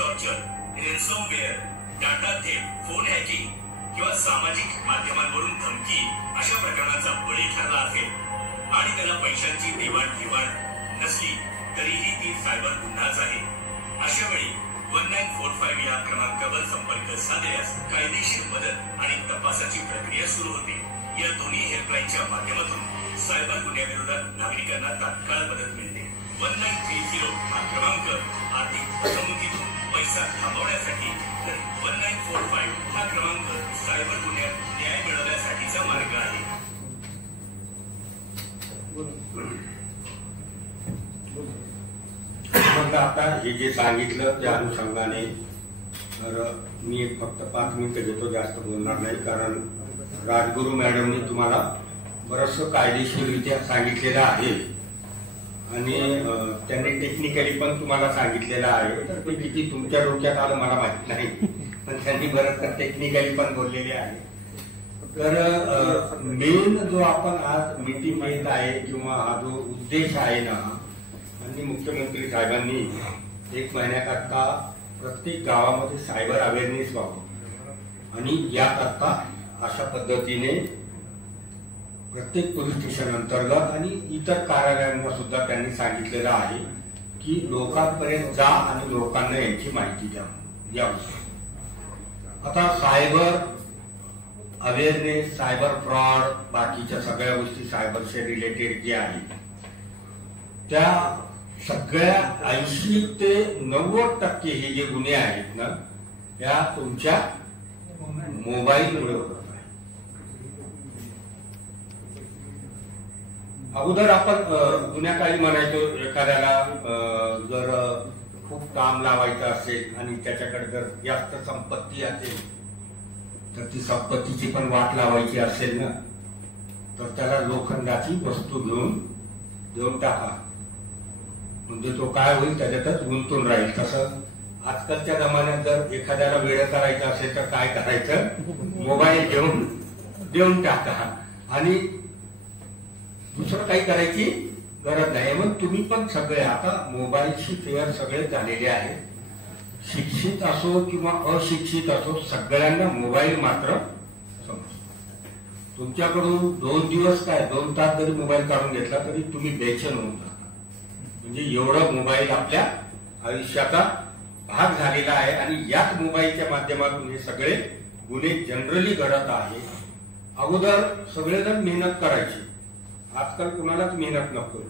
Torture, ransomware, data theft, phone hacking किंवा सामाजिक माध्यमांवरून धमकी अशा प्रकरणाचा बळी ठरला असेल आणि त्याला पैशांची देवाणघेवाण नसली तरीही ती सायबर गुन्हाच आहे. अशा वेळी 1945 या क्रमांकावर संपर्क साधल्यास कायदेशीर मदत आणि तपासाची प्रक्रिया सुरू होते. या दोन्ही हेल्पलाईनच्या माध्यमातून सायबर गुन्ह्याविरोधात नागरिकांना तात्काळ मदत मिळते. 1930 हा क्रमांक आर्थिक फसवणुकीतून पैसा थांबवण्यासाठी तर 1945 हा क्रमांक सायबर गुन्ह्यात न्याय मिळवण्यासाठीचा मार्ग आहे. आता हे जे सांगितलं त्या अनुषंगाने तर मी फक्त 5 मिनिटं घेतो, जास्त बोलणार नाही, कारण राजगुरू मॅडमने तुम्हाला बरंचसं कायदेशीररित्या सांगितलेलं आहे आणि त्यांनी टेक्निकली पण तुम्हाला सांगितलेलं आहे. तर ते किती तुमच्या डोक्यात आलं मला माहित नाही, पण त्यांनी बरंच टेक्निकली पण बोललेले आहे. तर मेन जो आपण आज मीटिंग घेत आहे किंवा हा जो उद्देश आहे ना, आणि मुख्यमंत्री साहेबांनी 1 महिन्याकरता प्रत्येक गावामध्ये सायबर अवेअरनेस व्हावं आणि याकरता अशा पद्धतीने प्रत्येक पोलीस स्टेशन अंतर्गत आणि इतर कार्यालयांना सुद्धा त्यांनी सांगितलेलं आहे की लोकांपर्यंत जा आणि लोकांना यांची माहिती द्या. आता सायबर अवेअरनेस, सायबर फ्रॉड, बाकीच्या सगळ्या गोष्टी सायबरशी रिलेटेड जे आहेत त्या सगळ्या 80 ते 90% हे जे गुन्हे आहेत ना, या तुमच्या मोबाईलमुळे होत आहे. अगोदर आपण जुन्या काळी म्हणायचो एखाद्याला जर खूप काम लावायचं असेल आणि त्याच्याकडे जर जास्त संपत्ती असेल तर ती संपत्तीची पण वाट लावायची असेल ना, तर त्याला लोखंडाची वस्तू देऊन टाका, म्हणजे तो काय होईल त्याच्यातच गुंतून राहील. तसं आजकालच्या जमान्यात जर एखाद्याला वेळ करायचं असेल तर काय करायचं, मोबाईल देऊन टाका आणि दुसरं काही करायची गरज नाही. मग तुम्ही पण सगळे आता मोबाईलशी फेअर सगळे झालेले आहेत, शिक्षित असो किंवा अशिक्षित असो, सगळ्यांना मोबाईल मात्र समजतो. तुमच्याकडून 2 दिवस काय 2 तास जरी मोबाईल काढून घेतला तरी तुम्ही बेचैन होऊन जाता. म्हणजे एवढं मोबाईल आपल्या आयुष्याचा भाग झालेला आहे आणि याच मोबाईलच्या माध्यमातून हे सगळे गुन्हे जनरली घडत आहे. अगोदर सगळेजण मेहनत करायचे, आजकाल कुणालाच मेहनत नकोय,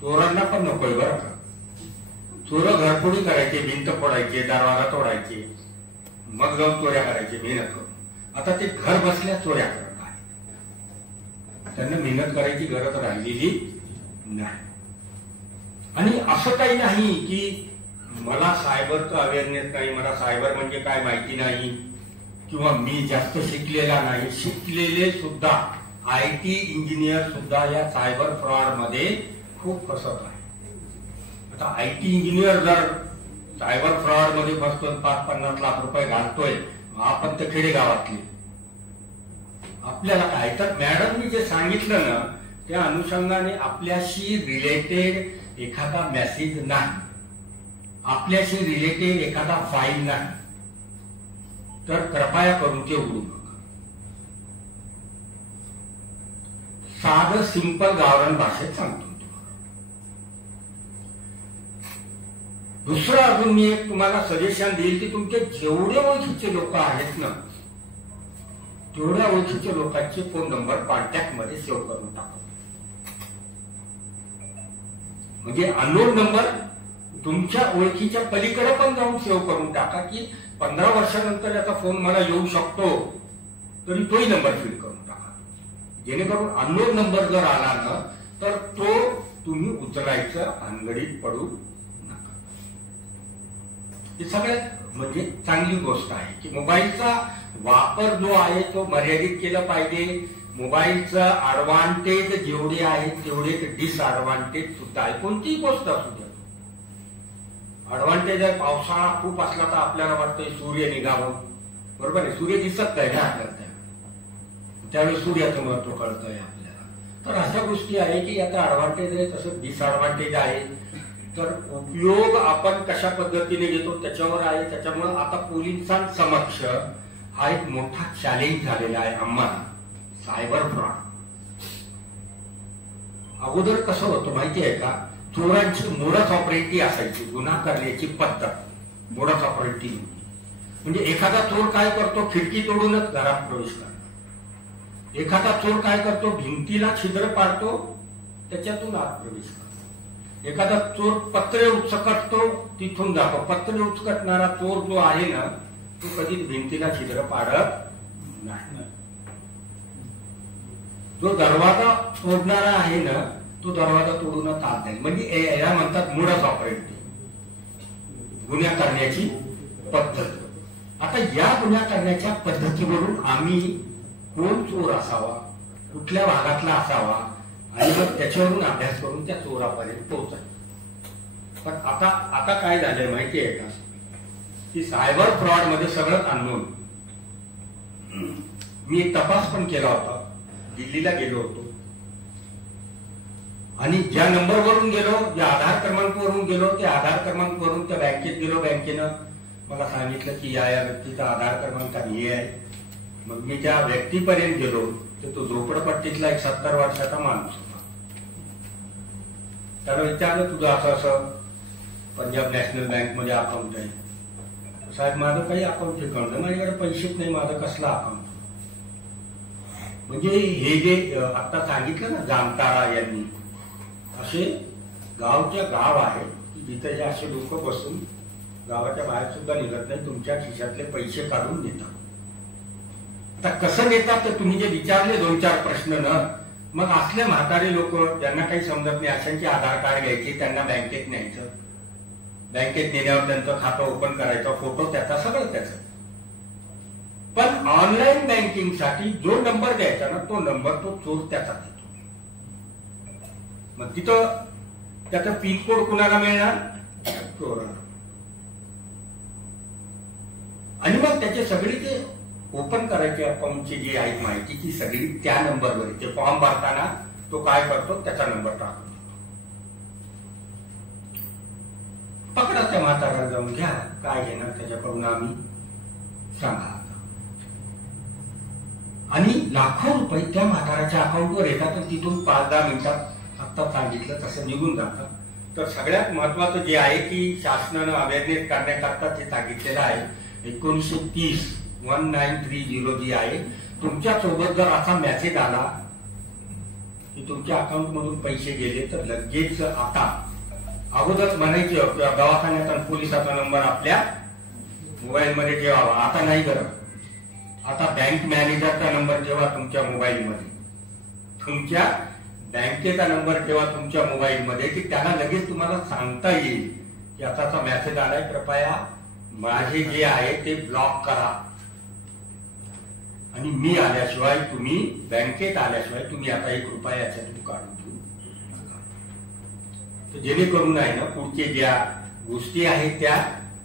चोरांना पण नकोय बरं का. चोर घरफोडी करायचे, भिंत फोडायचे, दरवाजा तोडायचे, मग जाऊन चोऱ्या करायचे मेहनत करून. आता ते घर बसल्या चोऱ्या करत आहेत, त्यांना मेहनत करायची गरज राहिलेली नाही. आणि असं काही नाही की मला सायबरचं अवेअरनेस नाही, मला सायबर म्हणजे काय माहिती नाही किंवा मी जास्त शिकलेला नाही. शिकलेले सुद्धा IT इंजिनियर सुद्धा या सायबर फ्रॉड मध्ये खूप फसत आहे. आता IT इंजिनियर जर सायबर फ्रॉड मध्ये फसतो 5-50 लाख रुपये घालतोय, आपण तर खेडेगावातले, आपल्याला काय. तर मॅडमनी जे सांगितलं ना त्या अनुषंगाने आपल्याशी रिलेटेड एखादा मेसेज नाही, आपल्याशी रिलेटेड एखादा फाईल नाही, तर कृपया करून ते उघडू नका. साधं सिंपल गावरान भाषेत सांगतो तुम्हाला. दुसरं अजून मी एक तुम्हाला सजेशन देईल की तुमचे जेवढे ओळखीचे लोक आहेत ना, तेवढ्या ओळखीच्या लोकांचे फोन नंबर कॉन्टॅक्ट मध्ये सेव्ह करून टाका. म्हणजे अननोन नंबर तुमच्या ओळखीच्या पलीकडे पण जाऊन सेव्ह करून टाका की 15 वर्षानंतर याचा फोन मला येऊ शकतो, तरी तोही नंबर फीड करून टाका, जेणेकरून अननोन नंबर जर आला ना तर तो तुम्ही उचलायचं भानगडीत पडू नका. ही सगळ्यात म्हणजे चांगली गोष्ट आहे की मोबाईलचा वापर जो आहे तो मर्यादित केला पाहिजे. मोबाईलचा ऍडव्हान्टेज जेवढे आहेत तेवढे डिसएडव्हान्टेज सुद्धा आहे. कोणतीही गोष्ट असू द्या, ऍडव्हान्टेज आहे. पावसाळा खूप असला तर आपल्याला वाटतंय सूर्य निघावं, बरोबर आहे, सूर्य दिसत नाही ना आपल्याला, त्यावेळी सूर्याचं महत्व कळतंय आपल्याला. तर अशा गोष्टी आहे की याचा ऍडव्हान्टेज आहे, तसं डिसएडव्हान्टेज आहे. तर उपयोग आपण कशा पद्धतीने घेतो त्याच्यावर आहे. त्याच्यामुळे आता पोलिसांसमक्ष हा एक मोठा चॅलेंज झालेला आहे आम्हाला, सायबर फ्रॉड. अगोदर कसं होतं माहिती आहे का, चोरांची मोडस ऑपरेटी असायची, गुन्हा करण्याची पद्धत मोडस ऑपरेटी. म्हणजे एखादा चोर काय करतो, खिडकी तोडूनच घरात प्रवेश करतो. एखादा चोर काय करतो, भिंतीला छिद्र पाडतो, त्याच्यातून आत प्रवेश करतो. एखादा चोर पत्रे उचकटतो, तिथून जातो. पत्रे उचकटणारा चोर जो आहे ना, तो कधीच भिंतीला छिद्र पाडत नाही. जो दरवाजा तोडणारा आहे ना, तो दरवाजा तोडूनच आत जाईल. म्हणजे याला म्हणतात मोडस ऑपरेटी, गुन्हा करण्याची पद्धत. आता या गुन्हा करण्याच्या पद्धतीवरून आम्ही कोण चोर असावा, कुठल्या भागातला असावा, आणि मग त्याच्यावरून अभ्यास करून त्या चोरापर्यंत पोहोचायचं. पण आता काय झालंय माहिती आहे का, की सायबर फ्रॉड मध्ये सगळं अननोन. मी एक तपास पण केला होता, दिल्लीला गेलो होतो, आणि ज्या नंबरवरून गेलो, ज्या आधार क्रमांकावरून गेलो, त्या आधार क्रमांकावरून त्या बँकेत गेलो. बँकेनं मला सांगितलं की या व्यक्तीचा आधार क्रमांक हे आहे. मग मी त्या व्यक्तीपर्यंत गेलो, तर तो झोपडपट्टीतला एक 70 वर्षाचा माणूस होता. त्याला विचारलं, तुझं असं पंजाब नॅशनल बँक मध्ये अकाउंट आहे? साहेब, माझं काही अकाउंट ठिकाण नाही, माझ्याकडे पैसेच नाही, माझं कसला अकाउंट? म्हणजे हे जे आता सांगितलं ना जामतारा यांनी, असे गावच्या गाव आहे जिथे हे असे लोक बसून गावाच्या बाहेर सुद्धा निघत नाही, तुमच्या खिशातले पैसे काढून देतात. आता कसं देतात तर तुम्ही जे विचारले 2-4 प्रश्न न, मग असले म्हातारे लोक ज्यांना काही समजत नाही, अशांचे आधार कार्ड घ्यायचे, त्यांना बँकेत न्यायचं. बँकेत नेल्यावर त्यांचं खातं ओपन करायचं, फोटो त्याचा, सगळं त्याचं. पण ऑनलाईन बँकिंग साठी जो नंबर द्यायचा ना, तो नंबर तो चोर त्याचा देतो. मग तिथं त्याचा पिन कोड कुणाला मिळणार? चोराला. आणि मग त्याचे सगळी जे ओपन करायचे अकाउंटची जी आहे माहिती, ती सगळी त्या नंबरवर येते. फॉर्म भरताना तो काय करतो, त्याचा नंबर टाकतो. पकडा त्या म्हाताऱ्याला, जाऊन घ्या, काय घेणार त्याच्याकडून आम्ही सांगा. आणि लाखो रुपये त्या म्हाताऱ्याच्या अकाउंटवर येतात, तर तिथून 5-10 मिनिटात आता सांगितलं तसं निघून जातात. तर सगळ्यात महत्वाचं जे आहे की शासनानं अवेअरनेस करण्याकरता ते सांगितलेलं आहे, 1930 जी आहे, तुमच्या सोबत जर असा मेसेज आला की तुमच्या अकाउंट मधून पैसे गेले, तर लगेच आता अगोदर म्हणायचे दवाखान्यात आणि पोलिसाचा नंबर आपल्या मोबाईल मध्ये ठेवावा. आता नाही करत. आता बँक मॅनेजरचा नंबर ठेवा तुमच्या मोबाईल मध्ये, तुमच्या बँकेचा नंबर ठेवा तुमच्या मोबाईल मध्ये, की त्याला लगेच तुम्हाला सांगता येईल की असाचा मेसेज आलाय, कृपया माझे जे आहे ते ब्लॉक करा, आणि मी आल्याशिवाय, तुम्ही बँकेत आल्याशिवाय तुम्ही आता 1 रुपया याच्यातून काढून घेऊ नका. तर जेणेकरून आहे ना, पुढचे ज्या गोष्टी आहेत त्या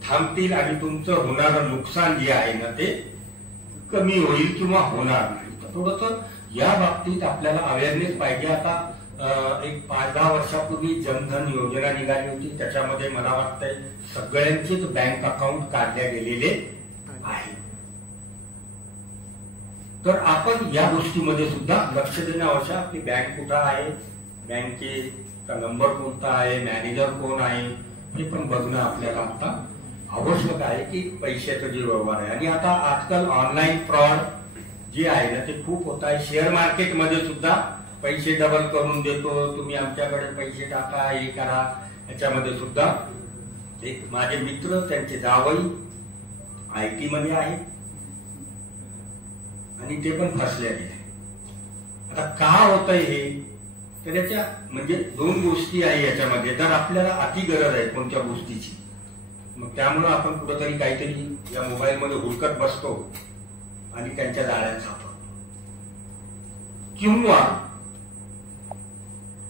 थांबतील, आणि तुमचं होणारं नुकसान जे आहे ना ते कमी होईल किंवा होणार नाही. तर थोडंसं या बाबतीत आपल्याला अवेअरनेस पाहिजे. आता एक 5-10 वर्षापूर्वी जनधन योजना निघाली होती, त्याच्यामध्ये मला वाटतंय सगळ्यांचेच बँक अकाउंट काढले गेलेले आहे. तर आपण या गोष्टीमध्ये सुद्धा लक्ष देणं आवश्यक. आपली बँक कुठं आहे, बँकेचा नंबर कोणता आहे, मॅनेजर कोण आहे, हे पण बघणं आपल्याला आता आवश्यक आहे, की पैशाचं जे व्यवहार आहे. आणि आता आजकाल ऑनलाईन फ्रॉड जे आहे ना ते खूप होत आहे. शेअर मार्केटमध्ये सुद्धा पैसे डबल करून देतो, तुम्ही आमच्याकडे पैसे टाका, हे करा. याच्यामध्ये सुद्धा एक माझे मित्र, त्यांचे जावई IT मध्ये आहे आणि ते पण फसलेले आहे. आता का होतंय हे, तर याच्या म्हणजे 2 गोष्टी आहे याच्यामध्ये. तर आपल्याला अति गरज आहे कोणत्या गोष्टीची, मग त्यामुळे आपण कुठेतरी काहीतरी या मोबाईल मध्ये हुडकत बसतो आणि त्यांच्या जाळ्यात सापडतो. किंवा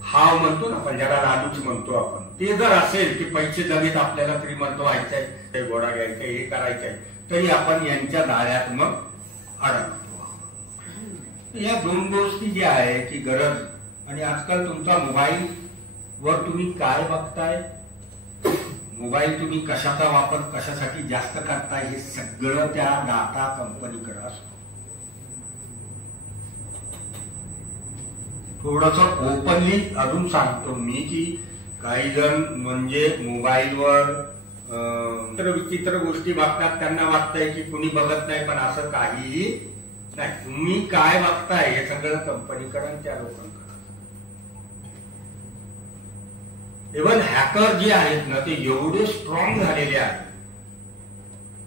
हाव म्हणतो ना आपण, ज्याला लालूच म्हणतो आपण, ते जर असेल की पैसे लगेच आपल्याला श्रीमंत व्हायचंय, ते घोडा घ्यायचंय, हे करायचंय, तरी आपण यांच्या जाळ्यात मग अडकतो. या 2 गोष्टी ज्या आहे की गरज. आणि आजकाल तुमचा मोबाईल वर तुम्ही काय बघताय, मोबाईल तुम्ही कशाचा वापर कशासाठी जास्त करताय हे सगळं त्या डाटा कंपनीकडे असतो. थोडस ओपनली अजून सांगतो मी की काही जण म्हणजे मोबाईलवर विचित्र गोष्टी बघतात, त्यांना वाटतंय की कुणी बघत नाही, पण असं काहीही नाही. तुम्ही काय बघताय हे सगळं कंपनीकडे आणि त्या लोकांकडे. इव्हन हॅकर जे आहेत ना ते एवढे स्ट्रॉंग झालेले आहेत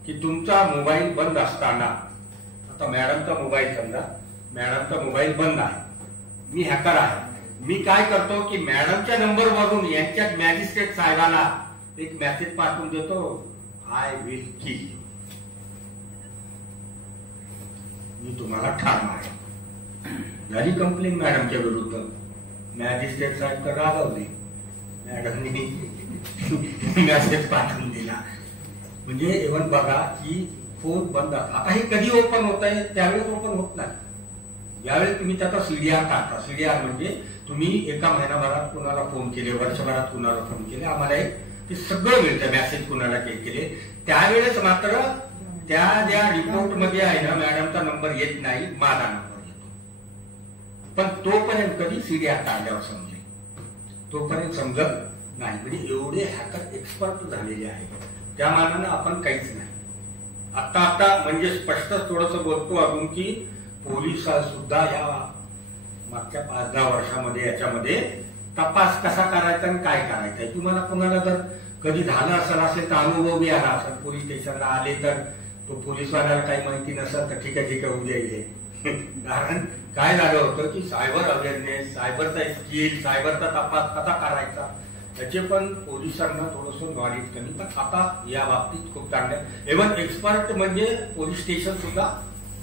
की तुमचा मोबाईल बंद असताना, आता मॅडमचा मोबाईल समजा, मॅडमचा मोबाईल बंद आहे, मी हॅकर आहे, मी काय करतो की मॅडमच्या नंबरवरून यांच्या मॅजिस्ट्रेट साहेबाला एक मेसेज पाठवून देतो, आय विल किल यू, मी तुम्हाला ठार मारेन. झाली कंप्लेंट मॅडमच्या विरुद्ध. मॅजिस्ट्रेट साहेब तर रागावले, मॅडमनी मेसेज पाठवून दिला. म्हणजे इव्हन बघा की फोन बंद. आता हे कधी ओपन होत आहे, त्यावेळेस ओपन होत नाही. ज्यावेळेस तुम्ही त्याचा सीडीआर टाकता, सीडीआर म्हणजे तुम्ही एका महिनाभरात कुणाला फोन केले, वर्षभरात कुणाला फोन केले, आम्हाला ते सगळं मिळतं, मेसेज कुणाला केले, त्यावेळेस मात्र त्या ज्या रिपोर्ट मध्ये आहे ना मॅडमचा नंबर येत नाही, माझा नंबर येतो. पण तोपर्यंत कधी सीडीआर काढल्यावर समजेल, तोपर्यंत समजत नाही. म्हणजे एवढे हॅकर एक्सपर्ट झालेले आहेत, त्या मानानं आपण काहीच नाही. आता म्हणजे स्पष्ट थोडस बोलतो अजून की पोलीस सुद्धा या मागच्या 5-10 वर्षामध्ये याच्यामध्ये तपास कसा करायचा आणि काय करायचं. तुम्हाला कोणाला जर कधी झालं असेल तर अनुभव बी आला असेल, पोलीस स्टेशनला आले तर तो पोलीसवाल्याला काही माहिती नसेल तर ठीक आहे उद्या येईल. कारण काय झालं होतं की सायबर अवेअरनेस, सायबरचा स्किल, सायबरचा तपास कसा करायचा त्याचे पण पोलिसांना थोडस नॉलेज कमी. तर आता या बाबतीत खूप चांगलं इव्हन एक्सपर्ट म्हणजे पोलीस स्टेशन सुद्धा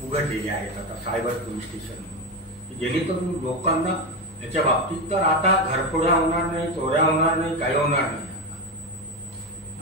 उघडलेले आहेत आता, सायबर पोलीस स्टेशन, जेणेकरून लोकांना याच्या बाबतीत तर आता घरफोड्या होणार नाही, चोऱ्या होणार नाही, काही होणार नाही.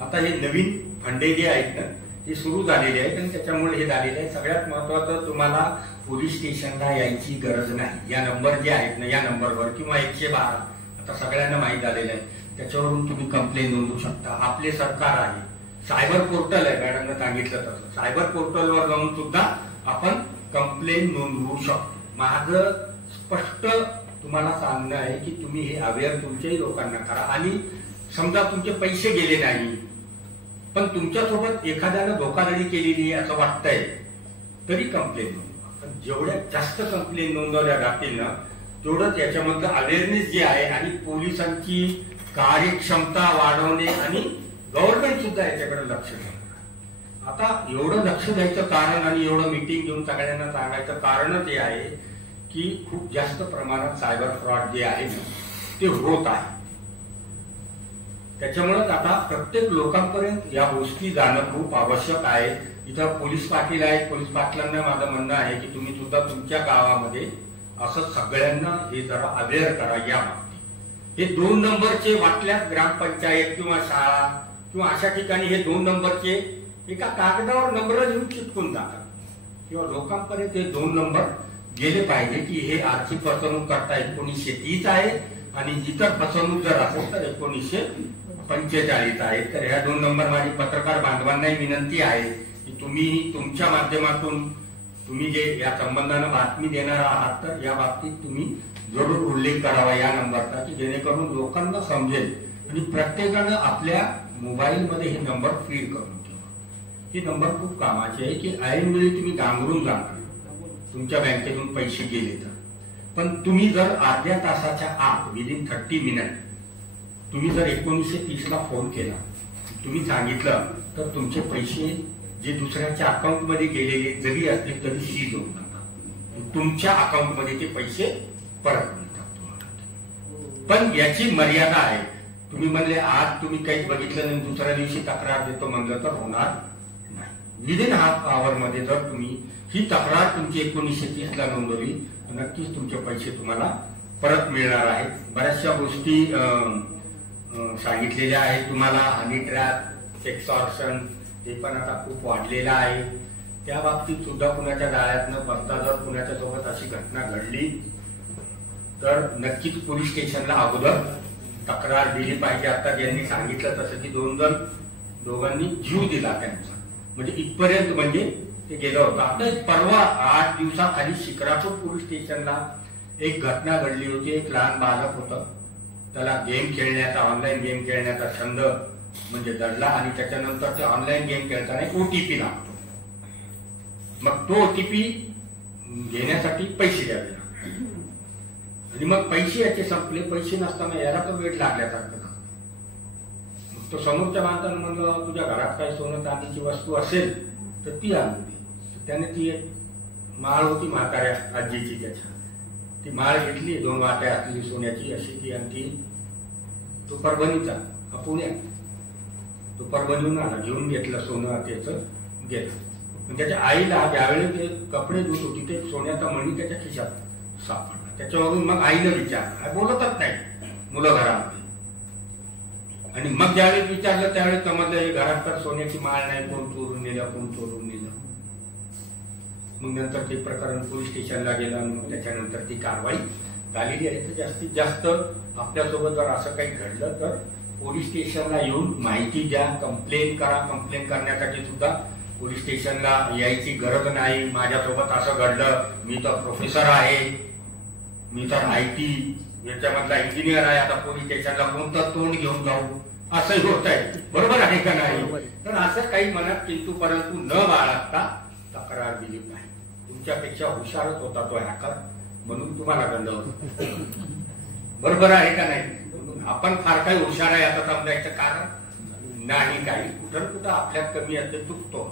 आता हे नवीन फंडे जे आहेत ना ते सुरू झालेले आहेत आणि त्याच्यामुळे हे झालेले आहे. सगळ्यात महत्वाचं तुम्हाला पोलीस स्टेशनला यायची गरज नाही. या नंबर जे आहेत ना या नंबरवर किंवा 112 आता सगळ्यांना माहीत झालेलं आहे, त्याच्यावरून तुम्ही कंप्लेंट नोंदवू शकता. आपले सरकार आहे, सायबर पोर्टल आहे, मॅडमने सांगितलं तसं सायबर पोर्टलवर जाऊन सुद्धा आपण कंप्लेंट नोंदवू शकतो. माझं स्पष्ट तुम्हाला सांगणं आहे की तुम्ही हे अवेअर तुमच्याही लोकांना करा. आणि समजा तुमचे पैसे गेले नाही पण तुमच्यासोबत एखाद्यानं धोकाधडी केलेली आहे असं वाटतंय तरी कंप्लेंट नोंदवा. पण जेवढ्या जास्त कंप्लेंट नोंदवल्या जातील ना तेवढंच याच्यामधलं अवेअरनेस जे आहे आणि पोलिसांची कार्यक्षमता वाढवणे आणि गव्हर्नमेंट सुद्धा याच्याकडे लक्ष द्या. आता एवढं लक्ष द्यायचं कारण आणि एवढं मीटिंग घेऊन सगळ्यांना सांगायचं कारणच हे आहे की खूप जास्त प्रमाणात सायबर फ्रॉड जे आहे ते होत आहे. त्याच्यामुळे आता प्रत्येक लोकांपर्यंत या गोष्टी जाणं खूप आवश्यक आहे. इथं पोलीस पाटील आहेत, पोलीस पाटलांना माझं म्हणणं आहे की तुम्ही सुद्धा तुमच्या गावामध्ये असं सगळ्यांना हे जरा अवेअर करा या बाबतीत. हे 2 नंबरचे वाटल्यास ग्रामपंचायत किंवा शाळा किंवा अशा ठिकाणी हे 2 नंबरचे एका कागदावर नंबर लिहून चिटकून जातात किंवा लोकांपर्यंत हे 2 नंबर गेले पाहिजे की हे आर्थिक फसवणूक करता 1930 आहे आणि इतर फसवणूक जर असेल तर 1945 आहे. तर ह्या 2 नंबर माझी पत्रकार बांधवांनाही विनंती आहे की तुम्ही तुमच्या माध्यमातून तुम्ही जे या संबंधानं बातमी देणार आहात तर या बाबतीत तुम्ही जरूर उल्लेख करावा या नंबरचा की जेणेकरून लोकांना समजेल आणि प्रत्येकानं आपल्या मोबाईलमध्ये हे नंबर फीड करून ठेवा. हे नंबर खूप कामाचे आहे की ऐनवेळी तुम्ही गांगरून जाणार तुमच्या बँकेतून पैसे गेले तर. पण तुम्ही जर अर्ध्या तासाच्या आत विदिन 30 मिनिट तुम्ही जर 1930 ला फोन केला, तुम्ही सांगितलं तर तुमचे पैसे जे दुसऱ्याच्या अकाउंटमध्ये गेलेले जरी असले तरी सीज होऊन जातात, तुमच्या अकाउंटमध्ये ते पैसे परत मिळतात तुम्हाला. पण याची मर्यादा आहे. तुम्ही म्हणले आज तुम्ही काही बघितलं नाही दुसऱ्या दिवशी तक्रार देतो म्हणलं तर होणार नाही. विदिन हाफ आवर मध्ये जर तुम्ही ही तक्रार तुमची 1930 ला नोंदवली नक्कीच तुमचे पैसे तुम्हाला परत मिळणार आहेत. बऱ्याचशा गोष्टी सांगितलेल्या आहेत तुम्हाला. हनी ट्रॅप, एक्सॉर्शन ते पण आता खूप वाढलेलं आहे. त्या बाबतीत सुद्धा कुणाच्या जाळ्यातनं बसता जर कुणाच्या सोबत अशी घटना घडली तर नक्कीच पोलीस स्टेशनला अगोदर तक्रार दिली पाहिजे. आता ज्यांनी सांगितलं तसं की दोघांनी जीव दिला त्यांचा, म्हणजे इथपर्यंत म्हणजे ते गेलं होतं. आता परवा 8 दिवसाखाली शिक्रापूर पोलीस स्टेशनला एक घटना घडली होती. एक लहान बालक होतं, त्याला गेम खेळण्याचा, ऑनलाईन गेम खेळण्याचा छंद म्हणजे दडला आणि त्याच्यानंतर ते ऑनलाईन गेम खेळताना ओटीपी लागतो. मग तो ओटीपी घेण्यासाठी पैसे द्यावे लागतात आणि मग पैसे याचे संपले. पैसे नसताना याला तर वेट लागल्यासारखं. मग तो समोरच्या माणसानं म्हणलं, तुझ्या घरात काही सोनं चांदीची वस्तू असेल तर ती आणून दे. त्याने ती एक माळ होती म्हाताऱ्या आजीची, त्याच्या ती माळ घेतली, 2 वाट्या असलेली सोन्याची अशी ती, आणि ती तो परभणीचा, पुण्यात तो परभणीहून आला, घेऊन घेतलं सोनं त्याचं, गेलं. त्याच्या आईला ज्यावेळी ते कपडे धुत होती ते सोन्याचा मणी त्याच्या खिशात सापडला. त्याच्यावरून मग आईनं विचारलं, बोलतच नाही मुलं घरामध्ये. आणि मग ज्यावेळी विचारलं त्यावेळी समजलं हे घरात तर सोन्याची माळ नाही, कोण चोरून नेलं, कोण चोरून नेलं. मग नंतर ते प्रकरण पोलीस स्टेशनला गेलं आणि मग त्याच्यानंतर ती कारवाई झालेली आहे. तर जास्तीत जास्त आपल्यासोबत जर असं काही घडलं तर पोलीस स्टेशनला येऊन माहिती द्या, कंप्लेन करा. कंप्लेन करण्यासाठी सुद्धा पोलीस स्टेशनला यायची गरज नाही. माझ्यासोबत असं घडलं, मी तर प्रोफेसर आहे, मी तर IT याच्यामधला इंजिनियर आहे, आता पोलीस स्टेशनला कोणतं तोंड घेऊन जाऊ, असंही होत आहे. बरोबर आहे का नाही? तर असं काही मनात किंतु परंतु न बाळगता तक्रार दिली पाहिजे. तुमच्यापेक्षा हुशारच होता तो हॅकर, म्हणून तुम्हाला गंध होता. बरोबर आहे का नाही? आपण फार काही हुशार आहे आता समजायचं कारण नाही. काही कुठं आपल्यात कमी असते, चुकतो.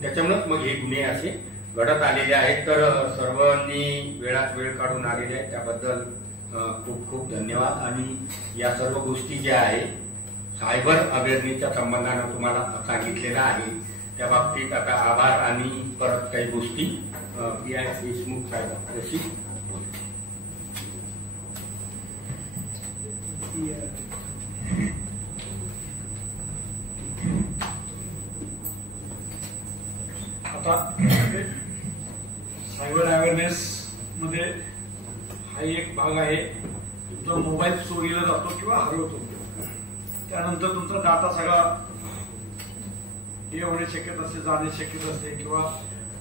त्याच्यामुळे मग हे गुन्हे असे घडत आलेले आहेत. तर सर्वांनी वेळात वेळ काढून आलेले आहेत त्याबद्दल खूप खूप धन्यवाद. आणि या सर्व गोष्टी ज्या आहे सायबर अवेअरनेसच्या संबंधानं तुम्हाला सांगितलेलं आहे, त्या बाबतीत आता आभार. आणि परत काही गोष्टी PI देशमुख साहेब आपल्याशी आता सायबर अवेअरनेस मध्ये हा एक भाग आहे. तुमचा मोबाईल चोरीला जातो किंवा हरवतो, त्यानंतर तुमचा डाटा सगळा हे होणे शक्यता असते, जाणे शक्यता असते किंवा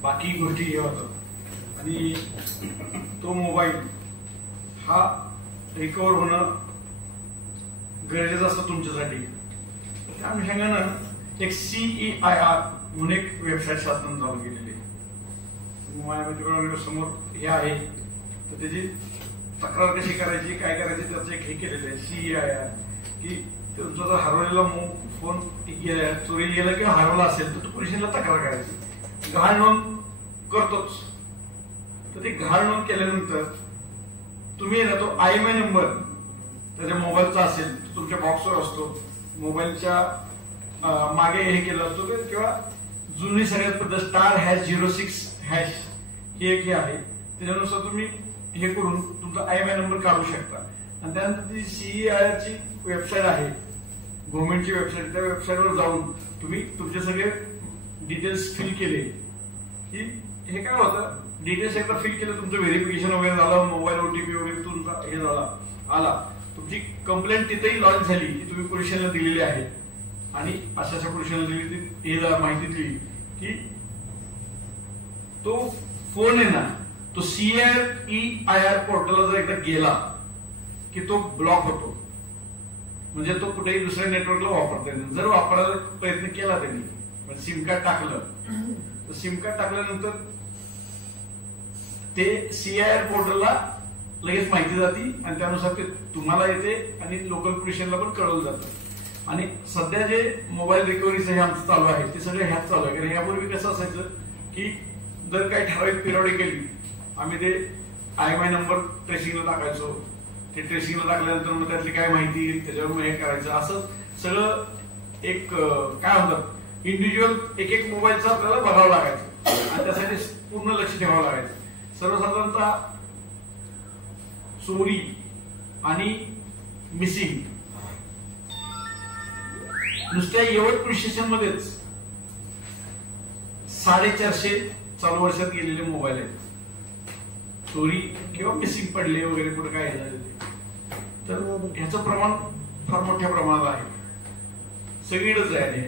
बाकी गोष्टी हे होतात. आणि तो मोबाईल हा रिकव्हर होणं गरजेचं असतं तुमच्यासाठी. त्या अनुषंगानं एक CEIR म्हणून एक वेबसाईट शासनाने चालू केलेली आहे. माझ्या समोर हे आहे, तर त्याची तक्रार कशी करायची, काय करायची त्याचं एक हे केलेलं आहे CEIR, की तुमचा जर हरवलेला फोन चोरीला गेला किंवा हरवला असेल तर पोलिसांना तक्रार करायची. गहाळ नोंद करतोच, तर ते गहाळ नोंद केल्यानंतर तुम्ही ना तो IMEI नंबर त्याच्या मोबाईलचा असेल तो तुमच्या बॉक्सवर असतो, मोबाईलच्या मागे हे केलं असतो, किंवा जुनी सगळ्यात पद्धत *#06# ही एक हे आहे, त्याच्यानुसार तुम्ही हे करून तुमचा IMEI नंबर काढू शकता. आणि त्यानंतर ती CEIR ची वेबसाईट आहे, गव्हर्नमेंटची वेबसाईट, त्या वेबसाईटवर जाऊन तुम्ही तुमचे सगळे डिटेल्स फिल केले की हे काय होतं, डिटेल्स एकदा फिल केलं, तुमचं व्हेरिफिकेशन वगैरे झालं, मोबाईल OTP वगैरे तुमचा हे झाला आला, तुमची कंप्लेंट तिथेही लॉन्च झाली की तुम्ही पोलिसांना दिलेली आहे आणि अशा पोलिसांना दिली, हे माहिती दिली की तो फोन आहे ना तो CEIR पोर्टलला जर एकदा गेला की तो ब्लॉक होतो, म्हणजे तो कुठेही दुसऱ्या नेटवर्कला वापरता येईल. जर वापरायला प्रयत्न केला त्यांनी, पण सिम कार्ड टाकलं तर सिम कार्ड टाकल्यानंतर ते CEIR पोर्टलला लगेच माहिती जाते आणि त्यानुसार ते तुम्हाला येते आणि लोकल पोलिसांना पण कळवलं जातं. आणि सध्या जे मोबाईल रिकव्हरीचं हे आमचं चालू आहे ते सगळं ह्याच चालू आहे. कारण यापूर्वी कसं असायचं की जर काही ठराविक पिरियडिकली आम्ही ते IMEI नंबर ट्रेसिंगला टाकायचो, ते ट्रेसिंगला टाकल्यानंतर मग त्यातली काय माहिती त्याच्यावर हे करायचं, असं सगळं एक काय म्हणतात इंडिव्हिज्युअल एक मोबाईलचा आपल्याला बघावं लागायचं आणि त्यासाठी पूर्ण लक्ष ठेवावं लागायचं. सर्वसाधारणतः चोरी आणि मिसिंग नुसत्या यवत पोलीस स्टेशन मध्येच 450 चालू वर्षात गेलेले मोबाईल आहेत चोरी किंवा मिसिंग पडले वगैरे कुठे काय झाले. तर ह्याचं प्रमाण फार मोठ्या प्रमाणात आहे, सगळीकडेच आहे.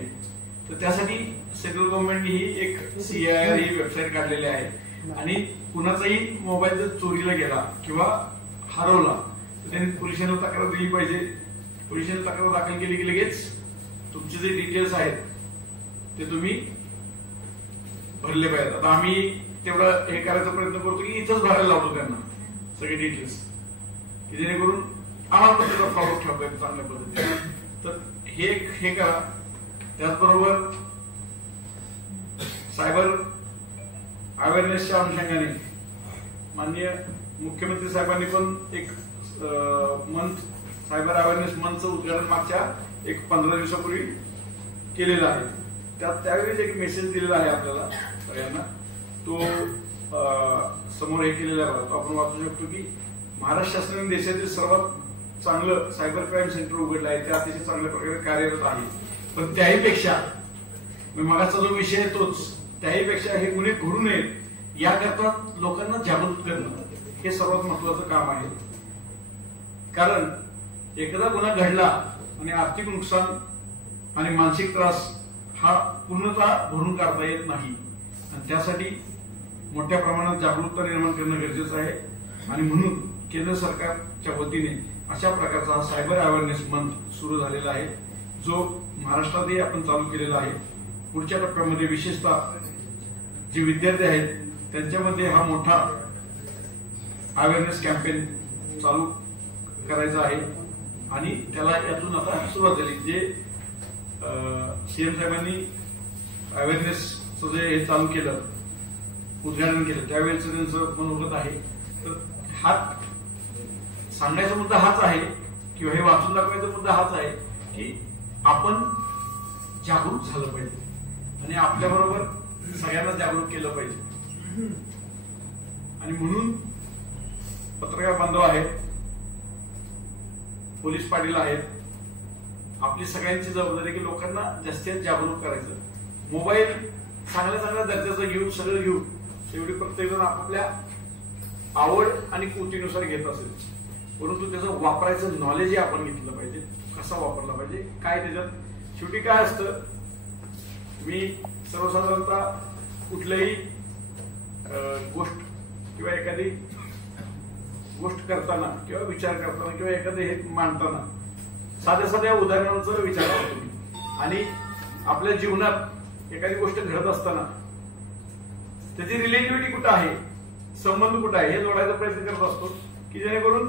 तर त्यासाठी सेंट्रल गव्हर्नमेंटने ही एक CIR ही वेबसाईट काढलेली आहे आणि कुणाचाही मोबाईल जर चोरीला गेला किंवा हरवला तर त्यांनी पोलिसांना तक्रार दिली पाहिजे. पोलिसांनी तक्रार दाखल केली की लगेच तुमचे जे डिटेल्स आहेत ते तुम्ही भरले पाहिजेत. आता आम्ही तेवढं हे करायचा प्रयत्न करतो की इथंच भरायला लावतो त्यांना सगळे डिटेल्स, की जेणेकरून आम्हाला पण त्याचा फॉलो ठेवता येईल चांगल्या पद्धतीने. तर हे करा. त्याचबरोबर सायबर अवेअरनेसच्या अनुषंगाने माननीय मुख्यमंत्री साहेबांनी पण एक सायबर अवेअरनेस मंथचं उद्घाटन मागच्या एक 15 दिवसापूर्वी केलेलं आहे. त्यावेळेस एक मेसेज दिलेला आहे आपल्याला सगळ्यांना, तो समोर हे केलेला आहे, तो आपण वाचू शकतो की महाराष्ट्र शासनाने देशातील सर्वात चांगलं सायबर क्राईम सेंटर उघडलं आहे, ते अतिशय चांगल्या प्रकारे कार्यरत आहे. पण त्याहीपेक्षा मागाचा जो विषय आहे तोच, त्याहीपेक्षा हे गुन्हे घडू नयेत याकरता लोकांना जागृत करणं हे सर्वात महत्वाचं काम आहे. कारण एकदा गुन्हा घडला आणि आर्थिक नुकसान आणि मानसिक त्रास हा पूर्णतः भरून काढता येत नाही आणि त्यासाठी मोठ्या प्रमाणात जागरूकता निर्माण करणं गरजेचं आहे. आणि म्हणून केंद्र सरकारच्या वतीने अशा प्रकारचा हा सायबर अवेअरनेस मंथ सुरू झालेला आहे, जो महाराष्ट्रातही आपण चालू केलेला आहे. पुढच्या टप्प्यामध्ये विशेषतः जे विद्यार्थी आहेत त्यांच्यामध्ये हा मोठा अवेअरनेस कॅम्पेन चालू करायचा आहे आणि त्याला यातून आता सुरुवात झाली. जे CM साहेबांनी अवेअरनेसचं जे हे चालू केलं, उद्घाटन केलं, त्यावेळेच त्यांचं मनोगत आहे. तर हा सांगायचा मुद्दा हाच आहे किंवा हे वाचून दाखवायचा मुद्दा हाच आहे की आपण जागरूक झालं पाहिजे आणि आपल्याबरोबर सगळ्यांना जागरूक केलं पाहिजे. आणि म्हणून पत्रकार बांधव आहेत, पोलीस पाटील आहेत, आपली सगळ्यांची जबाबदारी की लोकांना जास्तीत जागरूक करायचं. मोबाईल चांगल्या चांगल्या दर्जाचं घेऊन सगळं घेऊन शेवटी प्रत्येकजण आपापल्या आवड आणि कृतीनुसार घेत असेल, परंतु त्याचं वापरायचं नॉलेजही आपण घेतलं पाहिजे. कसा वापरला पाहिजे, काय त्याच्यात शेवटी काय असतं, मी सर्वसाधारणतः कुठल्याही गोष्ट किंवा एखादी गोष्ट करताना किंवा विचार करताना किंवा एखादं हे मांडताना साध्या साध्या उदाहरणांचा विचार करतो मी. आणि आपल्या जीवनात एखादी गोष्ट घडत असताना त्याची रिलेटिव्हिटी कुठं आहे, संबंध कुठं आहे हे जोडायचा प्रयत्न करत असतो की जेणेकरून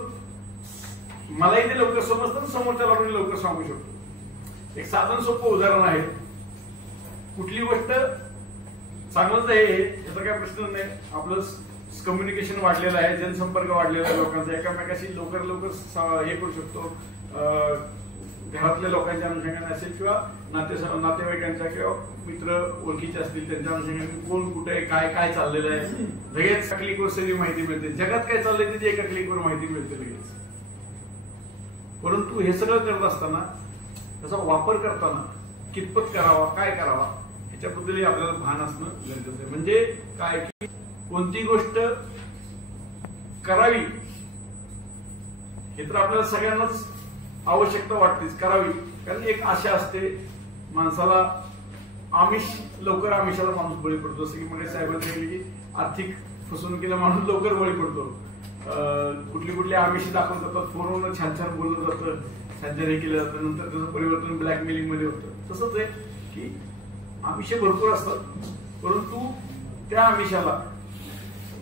मलाही ते लवकर समजतं आणि समोरच्याला आपण लवकर सांगू शकतो. एक साधन सोपं उदाहरण आहे, कुठली गोष्ट चांगलंच आहे याचा काय प्रश्न नाही, आपलं कम्युनिकेशन वाढलेलं आहे, जनसंपर्क वाढलेला आहे लोकांचा, एकामेकाशी लवकर लवकर हे करू शकतो. घरातल्या लोकांच्या अनुषंगाने असेल किंवा नातेवाईकांच्या किंवा मित्र ओळखीचे असतील त्यांच्या अनुषंगाने कोण कुठे आहे, काय काय चाललेलं आहे, लगेच एका क्लिकवर सगळी माहिती मिळते. जगात काय चाललंय त्याची एका क्लिकवर माहिती मिळते लगेच. परंतु हे सगळं करत असताना त्याचा वापर करताना कितपत करावा, काय करावा ह्याच्याबद्दलही आपल्याला भान असणं गरजेचं आहे. म्हणजे काय की कोणती गोष्ट करावी हे तर आपल्याला सगळ्यांनाच आवश्यकता वाटतेच, करावी. कारण एक आशा असते माणसाला, लवकर आमिषाला माणूस बळी पडतो. जसं की म्हणजे साहेबांनी सांगितले की आर्थिक फसवणुकीला माणूस लवकर बळी पडतो. कुठली आमिषी दाखवून जातात, फोनवरून छान छान बोललं जातं, छान छान हे केलं जातं, नंतर त्याचं परिवर्तन ब्लॅकमेलिंग मध्ये होतं. तसंच आहे की आमिष भरपूर असतात, परंतु त्या आमिषाला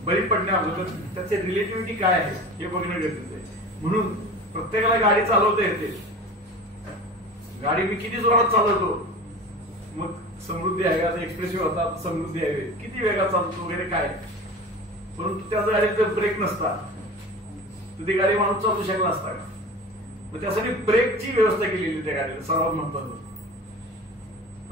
बळी पडण्या अगोदर त्याचे रिलेटिव्हिटी काय आहे हे बघणं गरजेचं आहे. म्हणून प्रत्येकाला गाडी चालवता येते, गाडी मी किती जोरात चालवतो, मग समृद्धी आहे का, एक्सप्रेसिव्ह होता समृद्धी आहे, किती वेगात चालतो वगैरे काय, परंतु त्या गाडीत जर ब्रेक नसता तर ती गाडी माणूस चालू शकला असता का. मग त्यासाठी ब्रेकची व्यवस्था केलेली त्या गाडीला सर्वात महत्वाचं.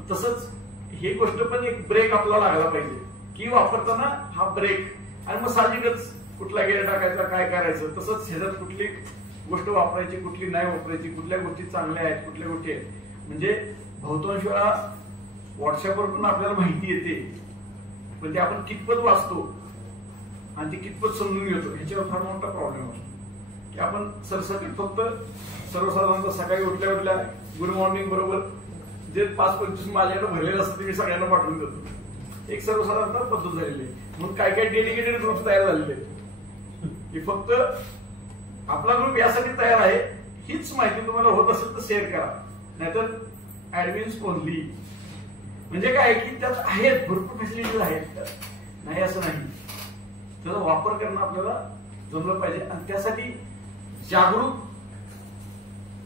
तसंच ही गोष्ट पण एक ब्रेक आपल्याला लागला पाहिजे की वापरताना हा ब्रेक, आणि मग साहजिकच कुठला गेअर टाकायचा, काय करायचं. तसंच ह्याच्यात कुठली गोष्ट वापरायची, कुठली नाही वापरायची, कुठल्या गोष्टी चांगल्या आहेत, कुठल्या गोष्टी आहेत. म्हणजे बहुतांश वेळा व्हॉट्सअपवर पण आपल्याला माहिती येते, पण ते आपण कितपत वाचतो आणि ती कितपत समजून घेतो ह्याच्यावर फार मोठा प्रॉब्लेम असतो. की आपण सरसकट फक्त सर्वसाधारणतः सकाळी उठल्या उठल्या गुड मॉर्निंग बरोबर जे 5-25 माझ्याकडे भरलेलं असतं ते मी सगळ्यांना पाठवून देतो. एक सर्वसाधारणतः पद्धत झालेली आहे. म्हणून काय काय डेडिकेटेड ग्रुप तयार झालेले की फक्त आपला ग्रुप यासाठी तयार आहे, हीच माहिती तुम्हाला होत असेल तर शेअर करा, नाहीतर ऍडमिन्स ओनली. म्हणजे काय की त्यात आहेत भरपूर फॅसिलिटीज आहेत, नाही असं नाही. त्याचा वापर करणं आपल्याला जमलं पाहिजे आणि त्यासाठी जागरूक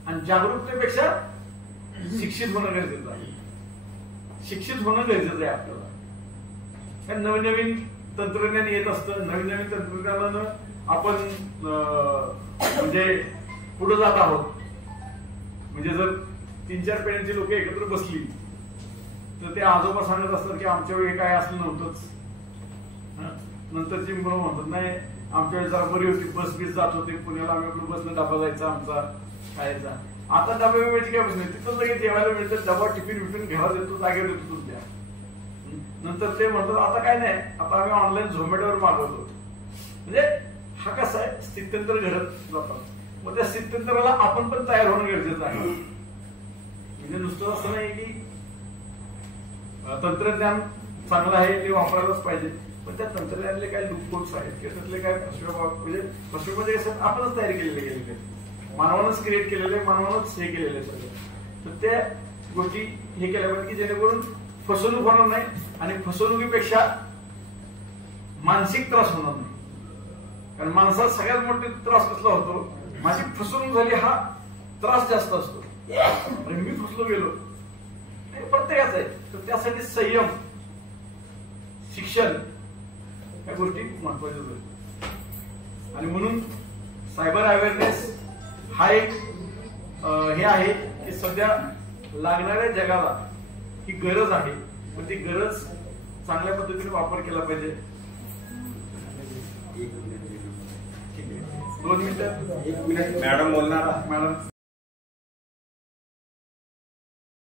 आणि जागरूकतेपेक्षा शिक्षित होणं गरजेचं आहे. शिक्षित होणं गरजेचं आहे आपल्याला. कारण नवीन नवीन तंत्रज्ञान येत असतं, नवीन नवीन तंत्रज्ञानानं आपण म्हणजे पुढे जात आहोत. म्हणजे जर 3-4 पिढ्यांची लोक एकत्र बसली तर ते आजोबा सांगत असतात की आमच्या वेळी काय असलं नव्हतंच. नंतरची मुलं म्हणतात नाही आमच्या वेळी जरा बरी होती, बस बीस जात होते पुण्याला, आम्ही आपलं बसनं डबा जायचा आमचा खायचा. आता डबा बिब्याची काय बस नाही, तिथं सगळे जेवायला मिळतं, डबा टिफिन बिफिन घरात येतो, जागेवर येतो तुमच्या. नंतर ते म्हणतात आता काय नाही, आता आम्ही ऑनलाईन झोमॅटोवर मागवतो. म्हणजे हा कसा आहे स्थित्यंतर घडत जातात. मग त्या स्थित्यंतराला आपण पण तयार होणं गरजेचं आहे. म्हणजे नुसतं असं नाही की तंत्रज्ञान चांगलं आहे ते वापरायलाच पाहिजे, पण त्या तंत्रज्ञानातले काही लूपहोल्स आहेत किंवा त्यातले काय फसवेमध्ये आपणच तयार केलेले गेलेले, मानवानंच क्रिएट केलेले, मानवानंच हे केलेले सगळं. तर त्या गोष्टी हे केल्या पाहिजे की जेणेकरून फसवणूक होणार नाही आणि फसवणुकीपेक्षा मानसिक त्रास होणार नाही. कारण माणसाला सगळ्यात मोठा त्रास कसला होतो, माझी फसवणूक झाली हा त्रास जास्त असतो. आणि मी फसलो गेलो प्रत्येकाच आहे. तर त्यासाठी संयम, शिक्षण या गोष्टी महत्वाच्या आहेत. आणि म्हणून सायबर अवेअरनेस हा एक हे आहे की सध्या लागणाऱ्या जगाला ही गरज आहे, पण ती गरज चांगल्या पद्धतीने वापर केला पाहिजे. 2 मिनिटं मॅडम बोलणार. मॅडम